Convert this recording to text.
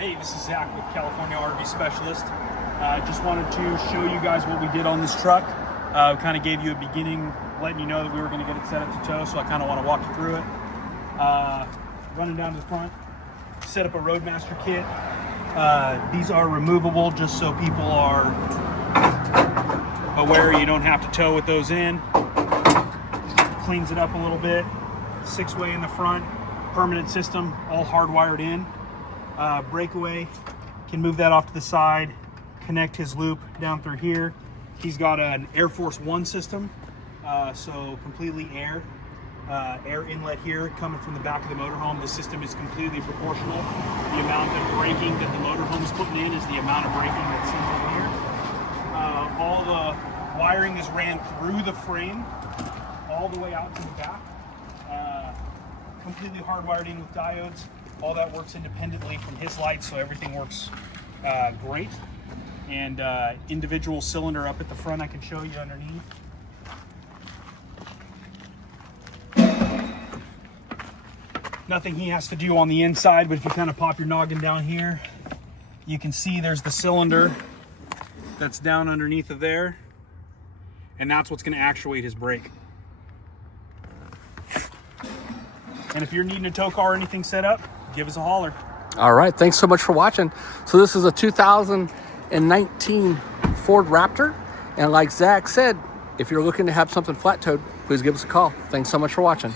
Hey, this is Zach with California RV Specialist. Just wanted to show you guys what we did on this truck. Kind of gave you a beginning, letting you know that we were going to get it set up to tow, so I kind of want to walk you through it. Running down to the front, set up a Roadmaster kit. These are removable just so people are aware you don't have to tow with those in. Cleans it up a little bit. 6-way in the front, permanent system, all hardwired in. Breakaway, can move that off to the side, connect his loop down through here. He's got an Air Force One system, so completely air inlet here coming from the back of the motorhome. The system is completely proportional. The amount of braking that the motorhome is putting in is the amount of braking that's in here. All the wiring is ran through the frame all the way out to the back. Completely hardwired in with diodes. All that works independently from his lights, so everything works great. And individual cylinder up at the front I can show you underneath. Nothing he has to do on the inside, but if you kind of pop your noggin down here, you can see there's the cylinder that's down underneath of there, and that's what's going to actuate his brake. And if you're needing a tow car or anything set up, give us a holler. All right, thanks so much for watching. So this is a 2019 Ford Raptor, and like Zach said, if you're looking to have something flat towed, please give us a call. Thanks so much for watching.